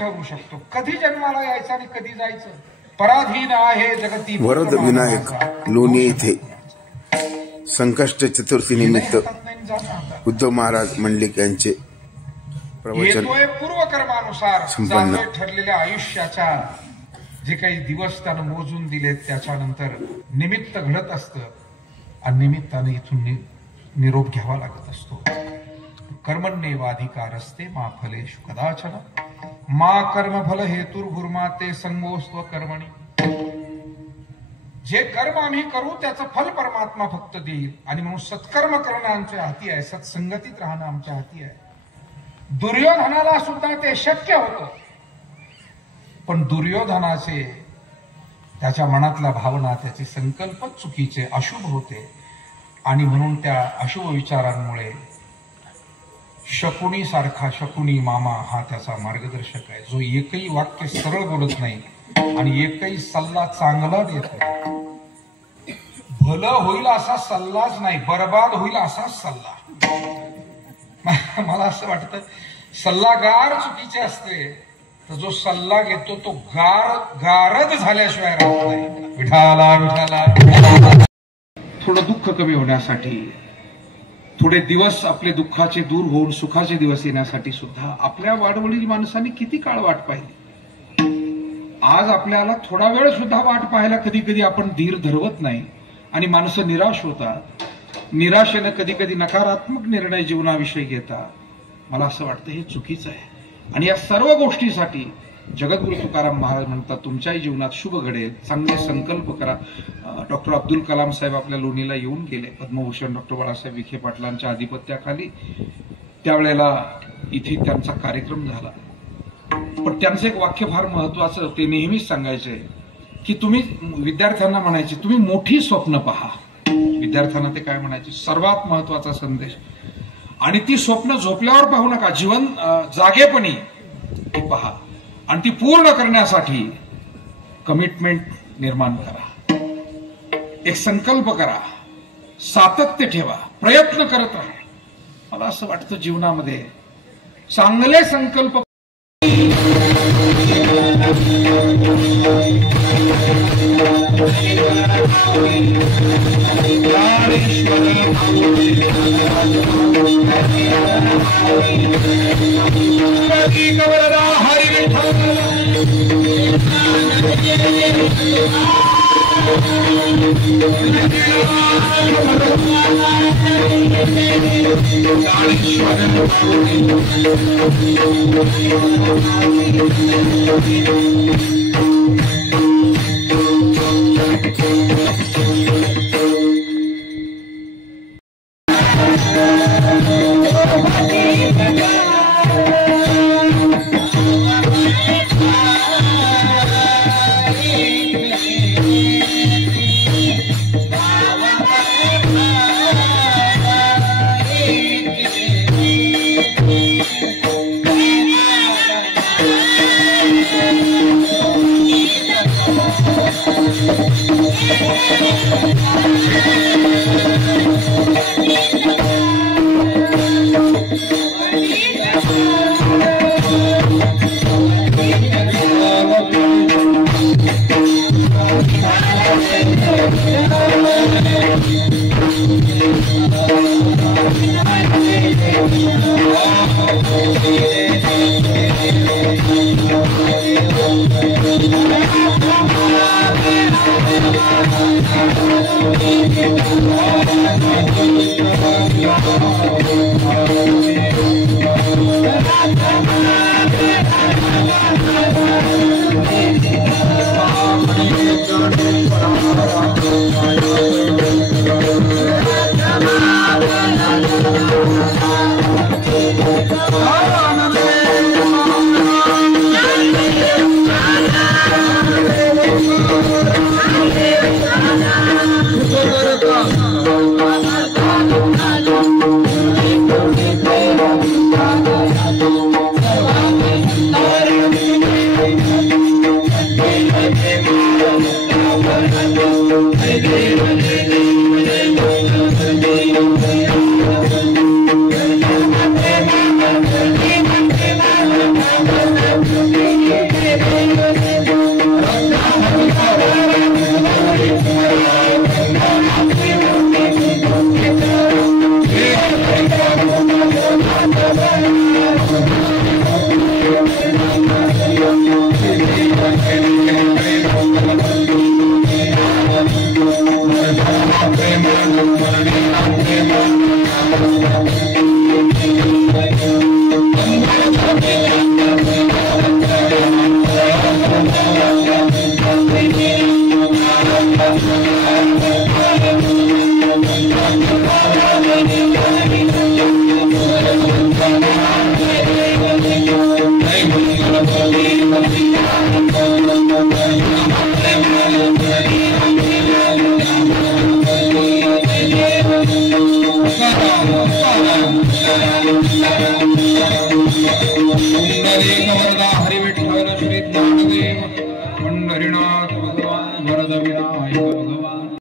ठरू शकतो, कधी जन्माला यायचं आणि कधी जायचं. पराधीन आहे जगती. वरद विनायक लोणी येथे संकष्ट चतुर्थी निमित्त उद्धव महाराज मंडलिक यांचे प्रवचन पूर्वकर्मानुसार संपन्न. ठरलेल्या आयुष्याच्या जे काही दिवस त्यानं मोजून दिलेत त्याच्यानंतर निमित्त घडत असतं आणि निमित्ताने इथून निरोप घ्यावा लागत असतो. कर्मण्येवाधिकारस्ते मा फलेषु कदाचन मा कर्मफल हेतुर्भुर्मा ते संगोस्त्व कर्मणी. जे कर्म आम्ही करू त्याचं फल परमात्मा फक्त देईल आणि म्हणून सत्कर्म करणं आमच्या हाती आहे, सत्संगतीत राहणं आमच्या हाती आहे. दुर्योधनाला सुद्धा ते शक्य होतं, पण दुर्योधनाचे त्याच्या मनातल्या भावना त्याचे संकल्पच चुकीचे अशुभ होते आणि म्हणून त्या अशुभ विचारांमुळे शकुनी सारखा शकुनी मामा हा त्याचा मार्गदर्शक आहे, जो एकही वाक्य सरळ बोलत नाही आणि एकही सल्ला चांगला देत नाही. भलं होईल असा सल्लाच नाही, बरबाद होईल असाच सल्ला. मला असं वाटतं सल्लागार चुकीचे असते तर जो सल्ला घेतो तो गारद झाल्याशिवाय राहत नाही. विठाला विठाला. थोडं दुःख कमी होण्यासाठी, थोडे दिवस आपले दुःखाचे दूर होऊन सुखाचे दिवस येण्यासाठी सुद्धा आपल्या वाडवडील माणसांनी किती काळ वाट पाहिली. आज आपल्याला थोडा वेळ सुद्धा वाट पाहायला कधी कधी आपण धीर धरवत नाही आणि माणसं निराश होतात. निराशेनं कधी कधी नकारात्मक निर्णय जीवनाविषयी घेतात. मला असं वाटतं हे चुकीचं आहे आणि या सर्व गोष्टीसाठी जगद्गुरु तुकाराम महाराज म्हणतात तुमच्याही जीवनात शुभ घडेल, चांगले संकल्प करा. डॉक्टर अब्दुल कलाम साहेब आपल्या लोणीला येऊन गेले, पद्मभूषण डॉक्टर बाळासाहेब विखे पाटलांच्या अधिपत्याखाली. त्यावेळेला इथे त्यांचा कार्यक्रम झाला, पण त्यांचं एक वाक्य फार महत्वाचं, ते नेहमीच सांगायचे की तुम्ही विद्यार्थ्यांना म्हणायचे तुम्ही मोठी स्वप्न पहा. विद्यार्थ्यांना ते काय म्हणायचे, सर्वात महत्वाचा संदेश, आणि ती स्वप्न झोपल्यावर पाहू नका, जीवन जागेपणी ती पहा आणि ती पूर्ण करण्यासाठी कमिटमेंट निर्माण करा, एक संकल्प करा, सातत्य ठेवा, प्रयत्न करत राहा. मला असं वाटतं जीवनामध्ये चांगले संकल्प Hey, पुंडलीक वरदा